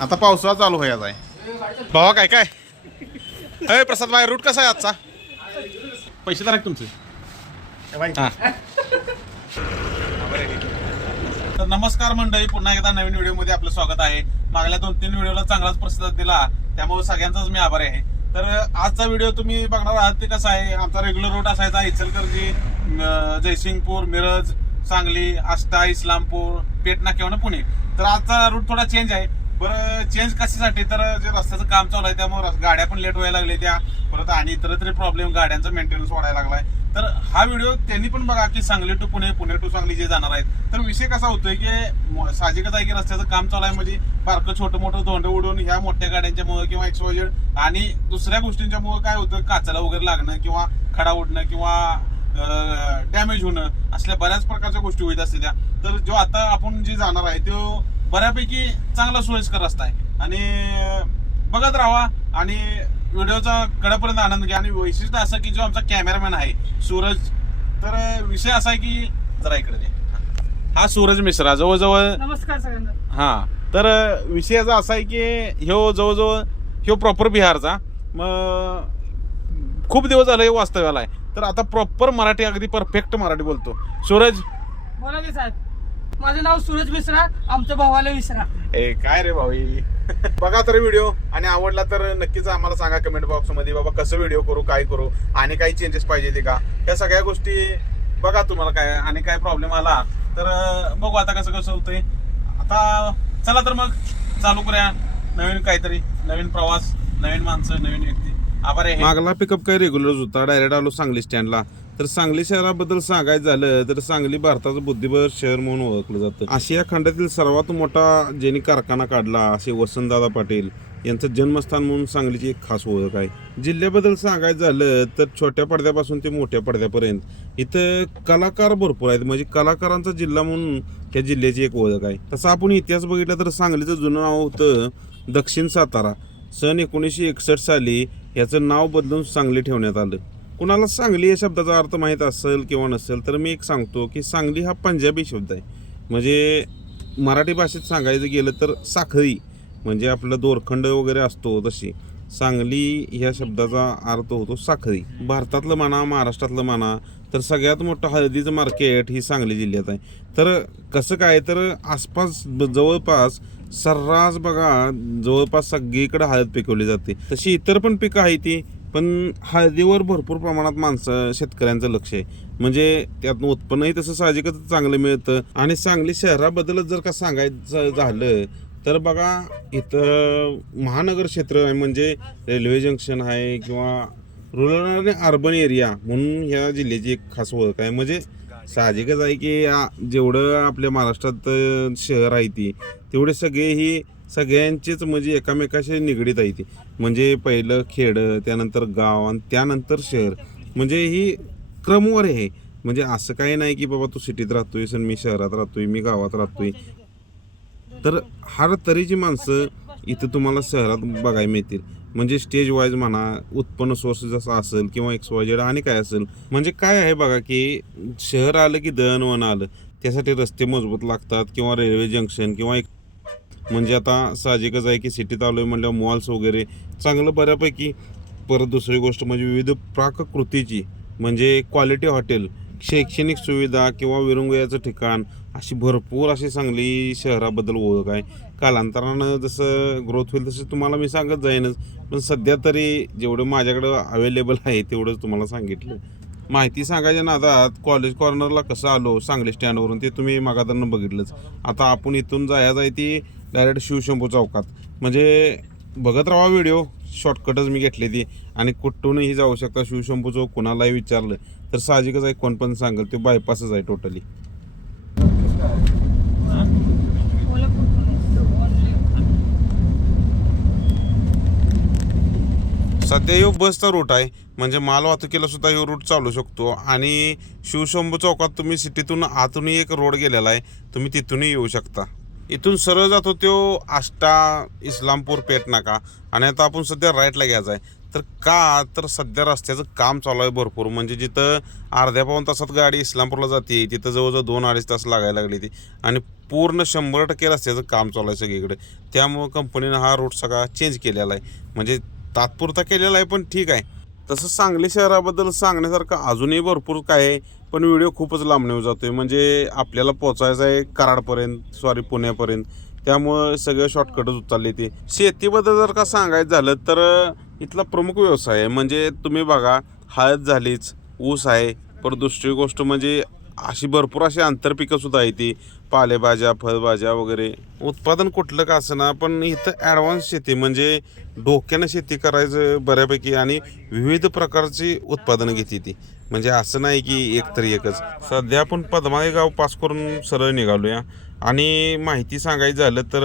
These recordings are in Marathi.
आता पावसाळा चालू व्हायचा आहे भावा काय काय? अय प्रसाद भाई रूट कसा आहे आजचा? पैसे तर तुमचे. हा. तर नमस्कार मंडळी पुन्हा एकदा नवीन व्हिडिओमध्ये आपलं स्वागत आहे. मागल्या दोन तीन व्हिडिओला चांगलाच प्रतिसाद दिला त्यामुळे सगळ्यांचाच मी आभारी आहे. तर आजचा व्हिडिओ तुम्ही बघणार आहात ते कसा आहे? आमचा रेग्युलर रूट असायचा इचलकरंजी अं, जयसिंगपूर मिरज सांगली आष्टा इस्लामपूर पेट नाक्यावरून पुणे. तर आजचा रूट थोडा चेंज आहे. बरं चेंज कशासाठी? तर जे रस्त्याचं काम चालू आहे त्यामुळे गाड्या पण लेट व्हायला लागल्या त्या. परत आणि इतरत्र प्रॉब्लेम गाड्यांचा मेंटेनन्स वाढायला लागलाय. तर हा व्हिडिओ त्यांनी पण बघा की सांगली टू पुणे पुणे टू सांगली जे जाणार आहेत. तर विषय कसा होतोय की साहजिकच आहे की रस्त्याचं काम चालू आहे म्हणजे बारकं छोटं मोठं धोंडे उडून ह्या मोठ्या गाड्यांच्यामुळे किंवा एक्सपोजर आणि दुसऱ्या गोष्टींच्यामुळे काय होतं काचाला वगैरे लागणं किंवा खडा उडणं किंवा डॅमेज होणं असल्या बऱ्याच प्रकारच्या गोष्टी होत असते त्या तर जो आता आपण जे जाणार आहे तो बऱ्यापैकी चांगला सोयीस्कर रस्ता आहे. आणि बघत राहा आणि व्हिडिओचा कडेपर्यंत आनंद घ्या. आणि वैशिष्ट्य असं की जो आमचा कॅमेरामॅन आहे सूरज तर विषय असा आहे की जरा इकडे दे. हा सूरज मिश्रा जवळजवळ नमस्कार सगळ्यांना. हा तर अं, विषय याचा असा आहे की ह्यो जवळजवळ ह्यो प्रॉपर बिहारचा. मग खूप दिवस झाले ह्यो वास्तव्याला आहे. तर आता प्रॉपर मराठी अगदी परफेक्ट मराठी बोलतो. सूरज? बोला की साहेब. माझं नाव सूरज मिश्रा आमच्या भावाला विसरा. ए काय रे भाऊ ही? बघा तर व्हिडिओ आणि आवडला तर नक्कीच आम्हाला सांगा कमेंट बॉक्समध्ये बाबा कसं व्हिडिओ करू काय करू आणि काही चेंजेस पाहिजे ते का? या सगळ्या गोष्टी बघा तुम्हाला काय आणि काय प्रॉब्लेम आला तर बघू आता कसं कसं होतंय. आता चला तर मग चालू करूया. नवीन काहीतरी नवीन प्रवास नवीन माणसं नवीन व्यक्ती. आभार आहे. मागला पिकअप काही रेग्युलरच होता? डायरेक्ट आलो सांगली स्टँडला तर सांगली शहराबद्दल सांगायचं झालं तर सांगली भारताचं बुद्धिबळ शहर म्हणून ओळखलं जातं. आशिया खंडातील सर्वात मोठा ज्यांनी कारखाना काढला असे वसंतदादा पाटील यांचं जन्मस्थान म्हणून सांगलीची एक खास ओळख आहे. जिल्ह्याबद्दल सांगायचं झालं तर छोट्या पडद्यापासून ते मोठ्या पडद्यापर्यंत इथं कलाकार भरपूर आहेत. म्हणजे कलाकारांचा जिल्हा म्हणून या जिल्ह्याची एक ओळख आहे. तसं आपण इतिहास बघितला तर सांगलीचं जुनं नाव होतं दक्षिण सातारा. सन एकोणीसशे एकसष्ट साली याचं नाव बदलून सांगली ठेवण्यात आलं. कुणाला सांगली या शब्दाचा अर्थ माहीत असेल किंवा नसेल तर मी एक सांगतो की सांगली हा पंजाबी शब्द आहे. म्हणजे मराठी भाषेत सांगायचं गेलं तर साखळी म्हणजे आपलं दोरखंड वगैरे असतो तशी. सांगली ह्या शब्दाचा अर्थ होतो साखळी. भारतातलं म्हणा महाराष्ट्रातलं म्हणा तर सगळ्यात मोठं हळदीचं मार्केट ही सांगली जिल्ह्यात आहे. तर कसं काय तर आसपास ब- जवळपास सर्रास बघा जवळपास सगळीकडे हळद पिकवली जाते. तशी इतर पण पिकं आहे ती. पण हळदीवर भरपूर प्रमाणात माणसं शेतकऱ्यांचं लक्ष आहे. म्हणजे त्यातनं उत्पन्नही तसं साहजिकच चांगलं मिळतं. आणि सांगली शहराबद्दलच जर का सांगायचं झालं तर बघा इथं महानगर क्षेत्र आहे म्हणजे रेल्वे जंक्शन आहे किंवा रुरल आणि अर्बन एरिया म्हणून ह्या जिल्ह्याची एक खास ओळख आहे. म्हणजे साहजिकच आहे की जेवढं आपल्या महाराष्ट्रात शहर आहे ती तेवढे सगळे ही सगळ्यांचेच म्हणजे एकामेकाशी निगडीत आहे ती. म्हणजे पहिलं खेडं त्यानंतर गाव आणि त्यानंतर शहर. म्हणजे ही क्रमवार आहे. म्हणजे असं काही नाही की बाबा तू सिटीत राहतोयस आणि मी शहरात राहतोय मी गावात राहतोय. तर हर तऱ्हेची माणसं इथं तुम्हाला शहरात बघायला मिळतील. म्हणजे स्टेज वाईज म्हणा उत्पन्न सोर्स जसा असेल किंवा एक्स वाय जेड आणि काय असेल. म्हणजे काय आहे बघा की शहर आलं की दळणवळण आलं. त्यासाठी रस्ते मजबूत लागतात किंवा रेल्वे जंक्शन किंवा एक म्हणजे आता साहजिकच आहे की सिटीत आलो आहे म्हणल्यावर मॉल्स वगैरे चांगलं बऱ्यापैकी. परत दुसरी गोष्ट म्हणजे विविध प्राककृतीची म्हणजे क्वालिटी हॉटेल शैक्षणिक सुविधा किंवा विरंगुयाचं ठिकाण अशी भरपूर अशी चांगली शहराबद्दल ओळख आहे. कालांतरानं जसं ग्रोथ होईल तसं तुम्हाला मी सांगत जाईनच पण सध्या तरी जेवढं माझ्याकडं अवेलेबल आहे तेवढंच तुम्हाला सांगितलं. माहिती सांगायच्या नादात कॉलेज कॉर्नरला कसं आलो सांगली स्टँडवरून ते तुम्ही मागादरनं बघितलंच. आता आपण इथून जायचं आहे ती डायरेक्ट शिवशंभू चौकात. म्हणजे बघत राहा व्हिडिओ शॉर्टकटच मी घेतली ती. आणि कुठूनही जाऊ शकता शिवशंभू चौक कुणालाही विचारलं तर साहजिकच आहे कोण पण सांगेल ते बायपासच आहे टोटली सध्या ह्यो बसचा रूट आहे. म्हणजे माल वाहतुकीला सुद्धा ह्यो रूट चालू शकतो. आणि शिवशंभू चौकात तुम्ही सिटीतून आतूनही एक रोड गेलेला आहे. तुम्ही तिथूनही येऊ शकता. इथून सरळ जातो तो आष्टा इस्लामपूर पेट नाका आणि आता आपण सध्या राईटला घ्यायचा आहे. तर का? तर सध्या रस्त्याचं काम चालू आहे भरपूर. म्हणजे जिथं अर्ध्या पाऊन तासात गाडी इस्लामपूरला जाते तिथं जवळजवळ दोन अडीच तास लागायला लागली ती. आणि पूर्ण शंभर टक्के रस्त्याचं काम चालू आहे सगळीकडे. त्यामुळं कंपनीनं हा रूट सगळा चेंज केलेला आहे. म्हणजे तात्पुरता केलेला आहे पण ठीक आहे. तसं सांगली शहराबद्दल सांगण्यासारखं अजूनही भरपूर काय आहे? पण व्हिडिओ खूपच लांब नेऊ जातो जातोय. म्हणजे आपल्याला पोचायचं आहे कराडपर्यंत सॉरी पुण्यापर्यंत. त्यामुळं सगळं शॉर्टकटच उचलले ते. शेतीबद्दल जर का सांगायचं झालं तर इथला प्रमुख व्यवसाय आहे. म्हणजे तुम्ही बघा हळद झालीच ऊस आहे. परत दुसरी गोष्ट म्हणजे अशी भरपूर अशी आंतरपिकंसुद्धा आहे ती. पालेभाज्या फळभाज्या वगैरे. उत्पादन कुठलं का असं पण इथं ॲडव्हान्स शेती म्हणजे डोक्यानं शेती करायचं बऱ्यापैकी आणि विविध प्रकारची उत्पादनं घेते ती. म्हणजे असं नाही की एक तरी एकच. सध्या आपण पद्माई गाव पास करून सरळ निघालोया. आणि माहिती सांगायचं झालं तर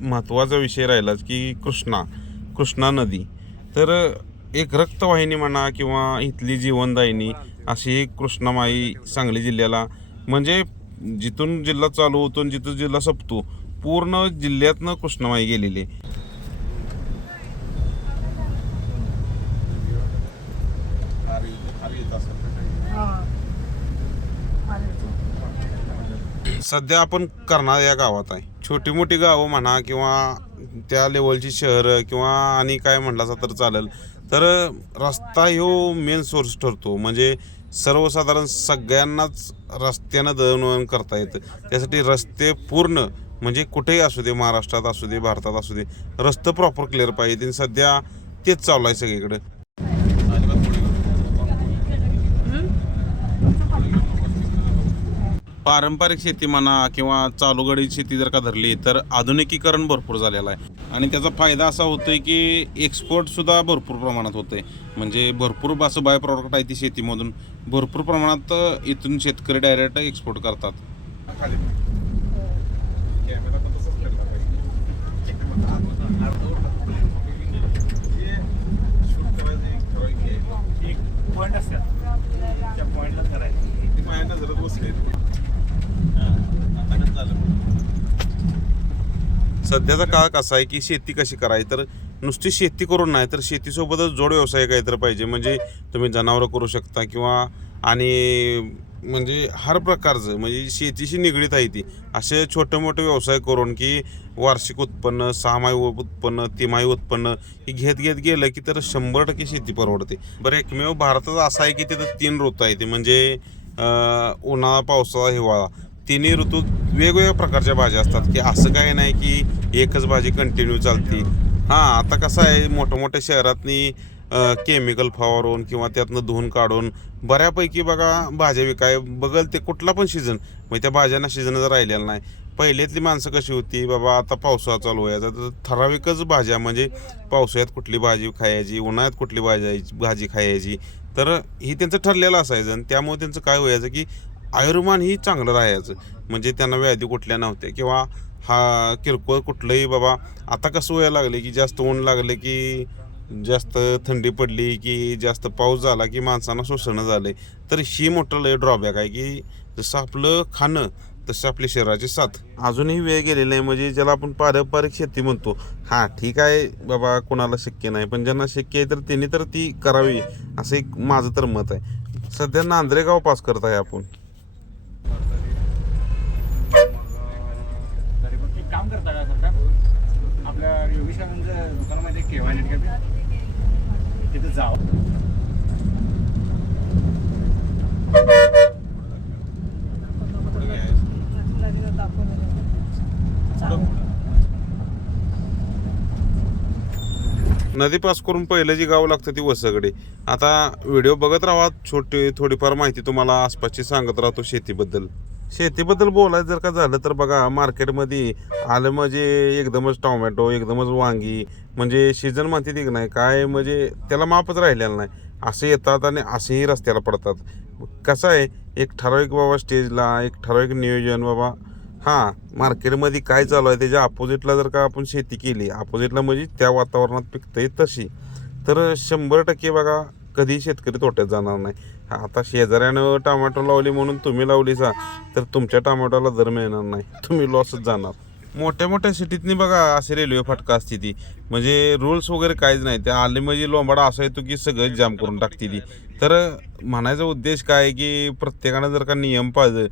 महत्त्वाचा विषय राहिलाच की कृष्णा कृष्णा नदी. तर एक रक्तवाहिनी म्हणा किंवा इथली जीवनदायिनी अशी एक कृष्णामाई सांगली जिल्ह्याला. म्हणजे जिथून जिल्हा चालू होतो जिथून जिल्हा संपतो पूर्ण जिल्ह्यातनं कृष्णामाई गेलेली आहे. सध्या आपण करणार या गावात आहे. छोटी मोठी गावं म्हणा किंवा त्या लेवलची शहरं किंवा आणि काय म्हटलं तर चालेल. तर रस्ता ह्यो मेन सोर्स ठरतो. म्हणजे सर्वसाधारण सगळ्यांनाच रस्त्यानं दळणवळण करता येतं. त्यासाठी रस्ते पूर्ण म्हणजे कुठेही असू दे महाराष्ट्रात असू दे भारतात असू दे रस्ते प्रॉपर क्लिअर पाहिजे आणि सध्या तेच चालू आहे सगळीकडे. पारंपरिक शेती म्हणा किंवा चालूगडी शेती जर का धरली तर आधुनिकीकरण भरपूर झालेलं आहे. आणि त्याचा फायदा असा होतो आहे की एक्सपोर्टसुद्धा भरपूर प्रमाणात होतंय. म्हणजे भरपूर असं बाय प्रॉडक्ट आहे ती शेतीमधून. भरपूर प्रमाणात इथून शेतकरी डायरेक्ट एक्सपोर्ट करतात एक पॉईंट असतात त्या पॉईंटलाच करायचं सध्याचा काळ कसा आहे की शेती कशी करायची? तर नुसती शेती करून नाही तर शेतीसोबतच जोड व्यवसाय काहीतरी पाहिजे. म्हणजे तुम्ही जनावरं करू शकता किंवा आणि म्हणजे हर प्रकारचं म्हणजे शेतीशी निगडीत आहे ती. असे छोटे मोठे व्यवसाय करून की वार्षिक उत्पन्न सहामाही उत्पन्न तिमाही उत्पन्न हे घेत घेत गेलं की तर शंभर टक्के शेती परवडते. बरं एकमेव भारताचा असा आहे की तिथं तीन ऋतू आहे ते म्हणजे उन्हाळा पावसाळा हिवाळा. तिन्ही ऋतूत वेगवेगळ्या प्रकारच्या भाज्या असतात की असं काही नाही की एकच भाजी कंटिन्यू चालते. हां आता कसं आहे मोठ्या मोठ्या शहरातनी केमिकल फवारून किंवा त्यातनं धुवून काढून बऱ्यापैकी बघा भाज्या विकाय बघल ते कुठला पण सीझन म्हणजे त्या भाज्यांना सीजन जर राहिलेलं नाही. पहिल्यातली माणसं कशी होती बाबा आता पावसाळा चालू व्हायचा तर ठराविकच भाज्या म्हणजे पावसाळ्यात कुठली भाजी खायची उन्हाळ्यात कुठली भाजी भाजी खायची तर हे त्यांचं ठरलेलं असायचं आणि त्यामुळे त्यांचं काय व्हायचं की आयुर्मान ही चांगलं राहायचं. म्हणजे त्यांना व्याधी कुठल्या नव्हत्या. किंवा हा किरकोळ कुठलंही बाबा आता कसं व्हायला लागले की जास्त ऊन लागले की जास्त थंडी पडली की जास्त पाऊस झाला की माणसांना शोषणं आहे तर ही मोठं लय ड्रॉबॅक आहे की जसं आपलं खाणं तसं आपली शरीराची साथ. अजूनही वेळ गेलेला आहे. म्हणजे ज्याला आपण पारंपरिक शेती म्हणतो. हां ठीक आहे बाबा कोणाला शक्य नाही. पण ज्यांना शक्य आहे तर त्यांनी तर ती करावी. असं एक माझं तर मत आहे. सध्या नांद्रेगाव पास करत आहे आपण. तरी पण एक काम करता का सरकार? आपल्या योगेश काकांचं दुकानामध्ये केव्हा नेट तिथं जावं. नदी पास करून पहिलं जी गाव लागतं ती वसगडे. आता व्हिडिओ बघत राहा छोटी थोडीफार माहिती तुम्हाला आसपासची सांगत राहतो शेतीबद्दल. शेतीबद्दल बोलायचं जर का झालं तर बघा मार्केटमध्ये आलं म्हणजे एकदमच टोमॅटो एकदमच वांगी म्हणजे सीझन माहिती की नाही काय म्हणजे त्याला मापच राहिलेलं नाही. असे येतात आणि असेही रस्त्याला पडतात. कसं आहे एक ठराविक बाबा स्टेजला एक ठराविक नियोजन बाबा हां मार्केटमध्ये काय चालू आहे त्याच्या अपोजिटला जर का आपण शेती केली अपोजिटला म्हणजे त्या वातावरणात पिकते तशी. तर शंभर टक्के बघा कधी शेतकरी तोट्यात जाणार नाही. आता शेजाऱ्यानं टोमॅटो लावली म्हणून तुम्ही लावली सा तर तुमच्या टोमॅटोला दर मिळणार नाही. तुम्ही लॉसच जाणार. मोठ्या मोठ्या सिटीतनी बघा असे रेल्वे फाटका असते ती. म्हणजे रूल्स वगैरे काहीच नाही. त्या आले म्हणजे लोंबाडा असा येतो की सगळं जाम करून टाकते ती. तर म्हणायचा उद्देश काय आहे की प्रत्येकानं जर का नियम पाळलं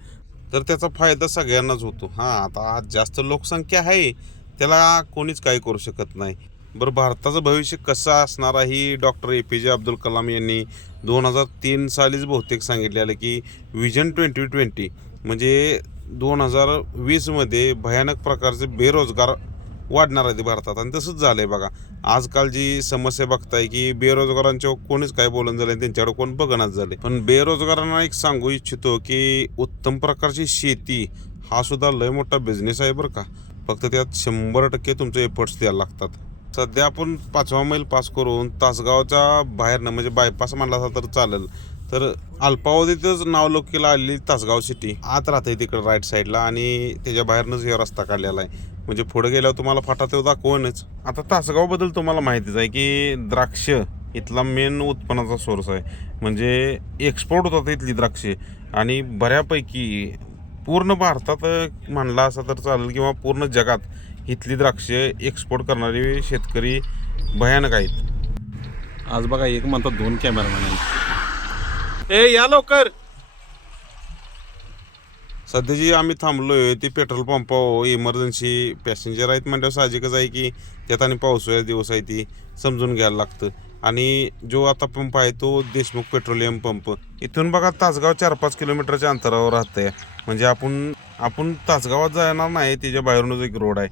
तर त्याचा फायदा सगळ्यांनाच होतो. हां आता आज जास्त लोकसंख्या आहे त्याला कोणीच काही करू शकत नाही. बरं भारताचं भविष्य कसं असणार आहे डॉक्टर ए पी जे अब्दुल कलाम यांनी दोन हजार तीन सालीच बहुतेक सांगितलेलं की विजन ट्वेंटी ट्वेंटी म्हणजे दोन हजार वीसमध्ये भयानक प्रकारचे बेरोजगार वाढणार आहे भारतात. आणि तसंच झालं आहे बघा. आजकाल जी समस्या बघताय की बेरोजगारांच्या कोणीच काय बोलून झालं त्यांच्याकडे कोण बघणार झाले पण बेरोजगारांना एक सांगू इच्छितो की उत्तम प्रकारची शेती हा सुद्धा लय मोठा बिझनेस आहे बरं का. फक्त त्यात शंभर टक्के तुमचे एफर्ट्स द्यायला लागतात. सध्या आपण पाचवा मैल पास करून तासगावच्या बाहेरनं म्हणजे बायपास म्हणला असा तर चालेल. तर अल्पावधीतच नावलोकीला आलेली तासगाव सिटी आत राहते तिकडं राईट साईडला आणि त्याच्या बाहेरनंच हे रस्ता काढलेला आहे. म्हणजे पुढे गेल्यावर तुम्हाला फाटा तो दाखवणच आता तासगावबद्दल तुम्हाला माहितीच आहे की द्राक्ष इथला मेन उत्पन्नाचा सोर्स आहे. म्हणजे एक्सपोर्ट होतात इथली द्राक्षे. आणि बऱ्यापैकी पूर्ण भारतात म्हणला असं तर चालेल किंवा पूर्ण जगात इथली द्राक्षे एक्सपोर्ट करणारे शेतकरी भयानक आहेत. आज बघा एक म्हणतात दोन कॅमेरामॅन आहेत. ए या लवकर! सध्या जी आम्ही थांबलो आहे ती पेट्रोल पंपावर इमर्जन्सी पॅसेंजर आहेत म्हणजे साहजिकच आहे की त्यात आणि पावसाळ्यात दिवस आहे ती समजून घ्यायला लागतं. आणि जो आता पंप आहे तो देशमुख पेट्रोलियम पंप. इथून बघा तासगाव चार पाच किलोमीटरच्या अंतरावर राहतंय. म्हणजे आपण आपण तासगावात जाणार नाही त्याच्या बाहेरूनच एक रोड आहे.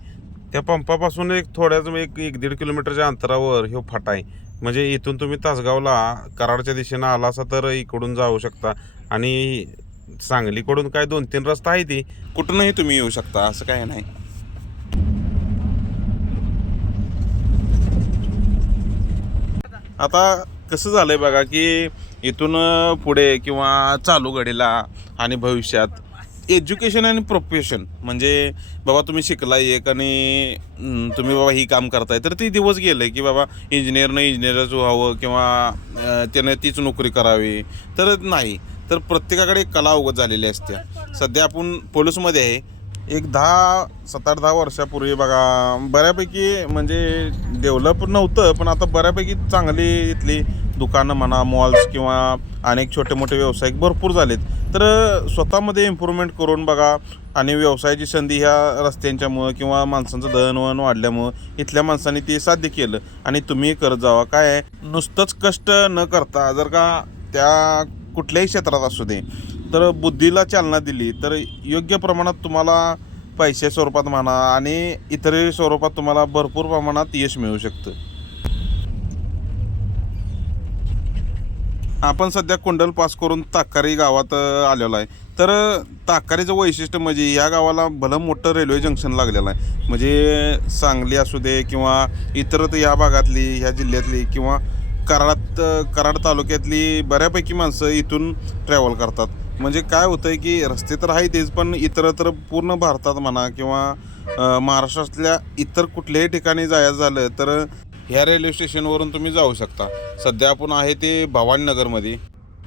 त्या पंपापासून एक थोड्याच एक एक दीड किलोमीटरच्या अंतरावर हे फाटा आहे. म्हणजे इथून तुम्ही तासगावला कराडच्या दिशेनं आला असा तर इकडून जाऊ शकता. आणि सांगलीकडून काय दोन तीन रस्ता आहे ती. कुठूनही तुम्ही येऊ शकता असं काही नाही. आता कसं झालंय बघा की इथून पुढे किंवा चालू घडीला आणि भविष्यात एज्युकेशन आणि प्रोफेशन म्हणजे बाबा तुम्ही शिकलाय एक आणि तुम्ही बाबा ही काम करताय तर ती दिवस गेले की बाबा इंजिनियरनं इंजिनियरच व्हावं किंवा त्यानं तीच नोकरी करावी तर नाही. तर प्रत्येकाकडे कला अवगत झालेली असते. सध्या आपण पोलूसमध्ये आहे. एक दहा सात आठ दहा वर्षापूर्वी बघा बऱ्यापैकी म्हणजे डेव्हलप नव्हतं पण आता बऱ्यापैकी चांगली इथली दुकानं म्हणा मॉल्स किंवा अनेक छोटे मोठे व्यावसायिक भरपूर झालेत. तर स्वतःमध्ये इम्प्रूव्हमेंट करून बघा आणि व्यवसायाची संधी ह्या रस्त्यांच्यामुळं किंवा माणसांचं दळणवळण वाढल्यामुळं इथल्या माणसांनी ते साध्य केलं. आणि तुम्ही करत जावा. काय आहे? नुसतंच कष्ट न करता जर का त्या कुठल्याही क्षेत्रात असू दे. तर बुद्धीला चालना दिली तर योग्य प्रमाणात तुम्हाला पैसे स्वरूपात म्हणा आणि इतर स्वरूपात तुम्हाला भरपूर प्रमाणात यश मिळू शकतं. आपण सध्या कुंडल पास करून ताकारी गावात आलेलो आहे. तर ताकारीचं वैशिष्ट्य म्हणजे या गावाला भलं मोठं रेल्वे जंक्शन लागलेलं आहे. म्हणजे सांगली असू दे किंवा इतरत या भागातली ह्या जिल्ह्यातली किंवा कराडात कराड तालुक्यातली बऱ्यापैकी माणसं इथून ट्रॅव्हल करतात. म्हणजे काय होतं आहे की रस्ते तर आहे तेच पण इतरत्र पूर्ण भारतात म्हणा किंवा महाराष्ट्रातल्या इतर कुठल्याही ठिकाणी जायचं झालं तर ह्या रेल्वे स्टेशनवरून तुम्ही जाऊ शकता. सध्या आपण आहे ते भवानीनगरमध्ये.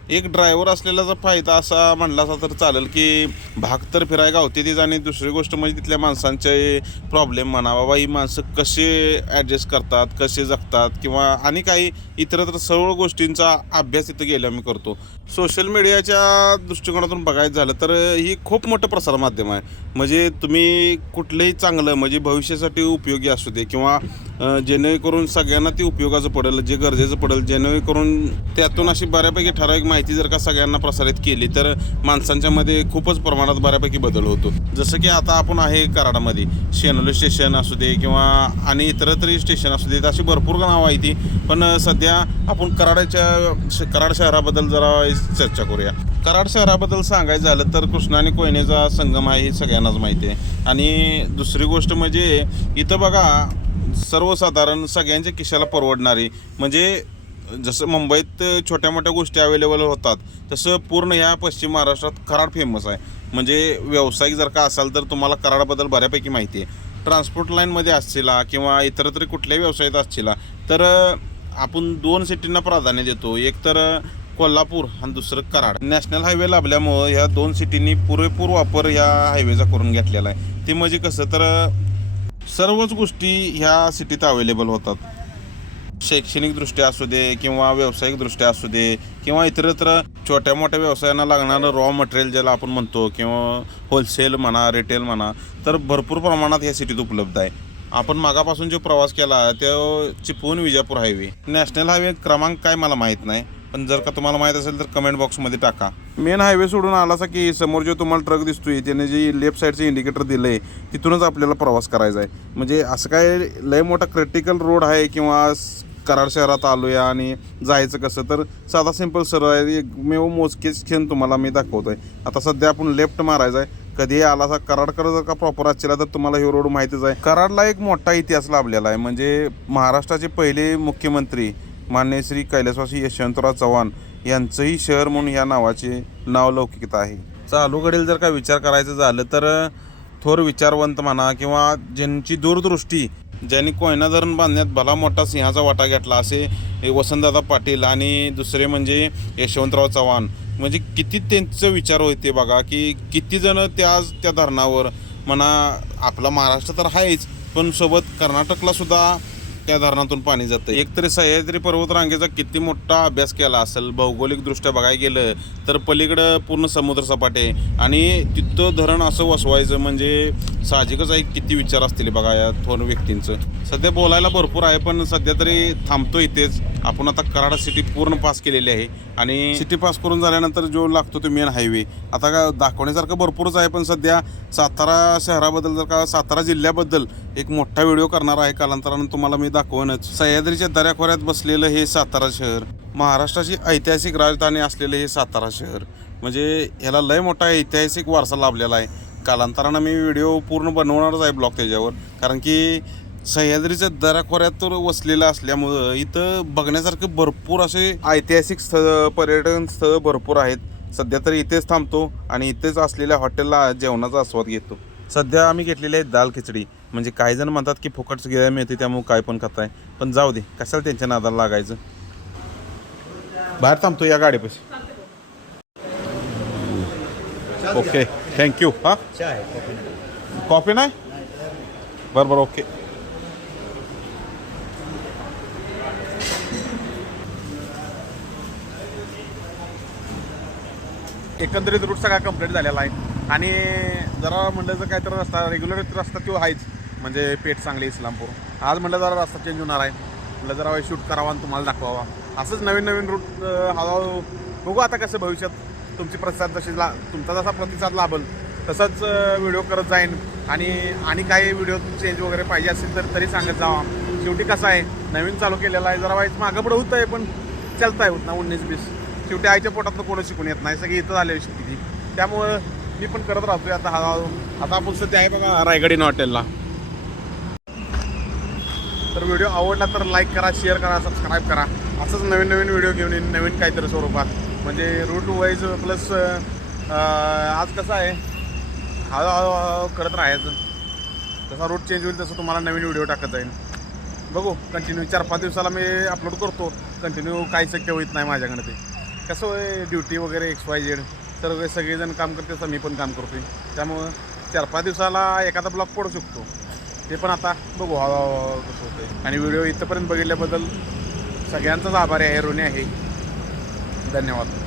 एक ड्रायव्हर असलेल्याचा फायदा असा म्हणला असा तर चालेल की भाग तर फिराय गावते तीच आणि दुसरी गोष्ट म्हणजे तिथल्या माणसांचे प्रॉब्लेम म्हणा बाबा ही माणसं कसे ॲडजस्ट करतात कसे जगतात? किंवा आणि काही इतरत्र सर्व गोष्टींचा अभ्यास इथं गेला मी करतो. सोशल मीडियाच्या दृष्टिकोनातून बघायचं झालं तर ही खूप मोठं प्रसारमाध्यम आहे. म्हणजे तुम्ही कुठलंही चांगलं म्हणजे भविष्यासाठी उपयोगी असू दे किंवा जेणेकरून सगळ्यांना ती उपयोगाचं पडेल जे गरजेचं पडेल. जेणेकरून त्यातून अशी बऱ्यापैकी ठराविक माहिती जर का सगळ्यांना प्रसारित केली तर माणसांच्यामध्ये खूपच प्रमाणात बऱ्यापैकी बदल होतो. जसं की आता आपण आहे कराडामध्ये. शेनोली स्टेशन असू दे किंवा आणि इतरतरी स्टेशन असू देत अशी भरपूर नावं आहे ती. पण सध्या आपण कराडाच्या श- कराड शहराबद्दल जरा चर्चा करूया. कराड शहराबद्दल सांगायचं झालं तर कृष्णा आणि कोयनेचा संगम आहे हे सगळ्यांनाच माहिती आहे. आणि दुसरी गोष्ट म्हणजे इथं बघा सर्वसाधारण सगळ्यांच्या खिशाला परवडणारी म्हणजे जसं मुंबईत छोट्या मोठ्या गोष्टी अवेलेबल होतात तसं पूर्ण ह्या पश्चिम महाराष्ट्रात कराड फेमस आहे. म्हणजे व्यावसायिक जर का असाल तर तुम्हाला कराडबद्दल बऱ्यापैकी माहिती आहे. ट्रान्सपोर्ट लाईनमध्ये असছিला किंवा इतरत्र कुठल्याही व्यवसायात असছিला तर आपण दोन सिटींना प्राधान्य देतो. एक तर कोल्हापूर आणि दुसरं कराड. नॅशनल हायवे लाभल्यामुळं ह्या दोन सिटींनी पुरेपूर वापर ह्या हायवेचा करून घेतलेला आहे. ते म्हणजे कसं तर सर्वच गोष्टी ह्या सिटीत अवेलेबल होतात. शैक्षणिकदृष्ट्या असू दे किंवा व्यावसायिकदृष्ट्या असू दे किंवा इतरत्र छोट्या मोठ्या व्यवसायांना लागणारं रॉ मटेरियल ज्याला आपण म्हणतो किंवा होलसेल म्हणा रिटेल म्हणा तर भरपूर प्रमाणात ह्या सिटीत उपलब्ध आहे. आपण मागापासून जो प्रवास केला तो Chiplun Vijapur highway national highway क्रमांक काय मला माहीत नाही. पण जर का तुम्हाला माहीत असेल तर कमेंट बॉक्समध्ये टाका. मेन हायवे सोडून आलासा की समोर जो तुम्हाला ट्रक दिसतोय त्याने जे लेफ्ट साईडचे इंडिकेटर दिलं आहे तिथूनच आपल्याला प्रवास करायचा आहे. म्हणजे असं काय लय मोठा क्रिटिकल रोड आहे किंवा कराड शहरात आलोया आणि जायचं कसं तर साधा सिंपल सरळ आहे. एकमेव मोजकेच क्षण तुम्हाला मी दाखवतो आहे आता सध्या आपण लेफ्ट मारायचा आहे. कधीही आला असा कराडकडे जर का प्रॉपर असला तर तुम्हाला हे रोड माहितीच आहे. कराडला एक मोठा इतिहास लाभलेला आहे. म्हणजे महाराष्ट्राचे पहिले मुख्यमंत्री मान्य श्री कैलासवासी यशवंतराव चव्हाण यांचंही शहर म्हणून या नावाचे नावलौकिकता आहे. चालू घडील जर का विचार करायचं झालं तर थोर विचारवंत म्हणा किंवा ज्यांची दूरदृष्टी ज्यांनी कोयना धरण बांधण्यात भला मोठा सिंहाचा वाटा घेतला असे वसंतदादा पाटील आणि दुसरे म्हणजे यशवंतराव चव्हाण. म्हणजे किती त्यांचं विचार होते बघा की किती जण त्या त्या धरणावर म्हणा आपला महाराष्ट्र तर आहेच पण सोबत कर्नाटकला सुद्धा त्या धरणातून पाणी जातं एकतरी सह्याद्री पर्वतरांगेचा किती मोठा अभ्यास केला असेल भौगोलिकदृष्ट्या बघायला गेलं तर पलीकडं पूर्ण समुद्रसपाटे आहे आणि तिथं धरण असं वसवायचं म्हणजे साहजिकच आहे किती विचार असतील बघा या थोर व्यक्तींचं. सध्या बोलायला भरपूर आहे पण सध्या तरी थांबतो इथेच. आपण आता कराड सिटी पूर्ण पास केलेली आहे आणि सिटी पास करून झाल्यानंतर जो लागतो तो मेन हायवे आता का दाखवण्यासारखं भरपूरच आहे पण सध्या सातारा शहराबद्दल जर का सातारा जिल्ह्याबद्दल एक मोठा व्हिडिओ करणार आहे कालांतरानं तुम्हाला मी दाखवणच सह्याद्रीच्या दऱ्याखोऱ्यात बसलेलं हे सातारा शहर महाराष्ट्राची ऐतिहासिक राजधानी असलेलं हे सातारा शहर. म्हणजे ह्याला लय मोठा ऐतिहासिक वारसा लाभलेला आहे. कालांतरानं मी व्हिडिओ पूर्ण बनवणारच आहे ब्लॉग त्याच्यावर. कारण की सह्याद्रीच्या दऱ्याखोऱ्यात तर वसलेलं असल्यामुळं इथं बघण्यासारखं भरपूर असे ऐतिहासिक स्थळ पर्यटन स्थळ भरपूर आहेत. सध्या तर इथेच थांबतो आणि इथेच असलेल्या हॉटेलला जेवणाचा आस्वाद घेतो. सध्या आम्ही घेतलेली आहे दाल खिचडी. म्हणजे काही जण म्हणतात की फुकटच घ्यायला मिळते त्यामुळे काय पण खाताय पण जाऊ दे कशाला त्यांच्या नादाला लागायचं? बाहेर थांबतो या गाडीपाशी. ओके थँक्यू हां? कॉफी नाही? बरं बरं ओके. एकंदरीत रूट सगळा कंप्लीट झालेला आहे. आणि जरा म्हणलं जर काय तर रस्ता रेग्युलर रस्ता तो आहेच. म्हणजे पेठ सांगली इस्लामपूर. आज म्हणलं जरा रस्ता चेंज होणार आहे. म्हटलं जरा शूट करावा आणि तुम्हाला दाखवावा. असंच नवीन नवीन रूट हळूहळू बघू आता कसं भविष्यात तुमची प्रतिसाद जशी ला तुमचा जसा प्रतिसाद लाभल तसंच व्हिडिओ करत जाईन. आणि आणि काही व्हिडिओ चेंज वगैरे पाहिजे असेल तर तरी सांगत जावा. शेवटी कसं आहे नवीन चालू केलेला आहे. जरा वाईट मागं पुढं होतं आहे पण चालतं आहे होत ना उन्नीस बीस शेवटी आईच्या पोटातलं कोणी शिकून येत नाही सगळी इथं आले शिकली त्यामुळं मी पण करत राहतोय आता हळूहळू आता आपण सध्या आहे बघा रायगडीन हॉटेलला. तर व्हिडिओ आवडला तर लाईक करा शेअर करा सबस्क्राईब करा. असंच नवीन नवीन व्हिडिओ घेऊन येईन नवीन काहीतरी स्वरूपात. म्हणजे रूट वाईज प्लस आज कसं आहे? हळूहळू हळूहळू करत राहायचं. जसा रूट चेंज होईल तसं तुम्हाला नवीन व्हिडिओ टाकत जाईल बघू कंटिन्यू चार पाच दिवसाला मी अपलोड करतो. कंटिन्यू काही शक्य होत नाही माझ्याकडे ते. कसं होय ड्युटी वगैरे एक्स वाय झेड तर सगळेजण काम करते तसं मी पण काम करतोय. त्यामुळं चार पाच दिवसाला एखादा ब्लॉग पडू शकतो. ते पण आता बघू हळूहळू हळूहळू कसं होतं आणि व्हिडिओ इथंपर्यंत बघितल्याबद्दल सगळ्यांचाच आभारी आहे ऋणी आहे. धन्यवाद.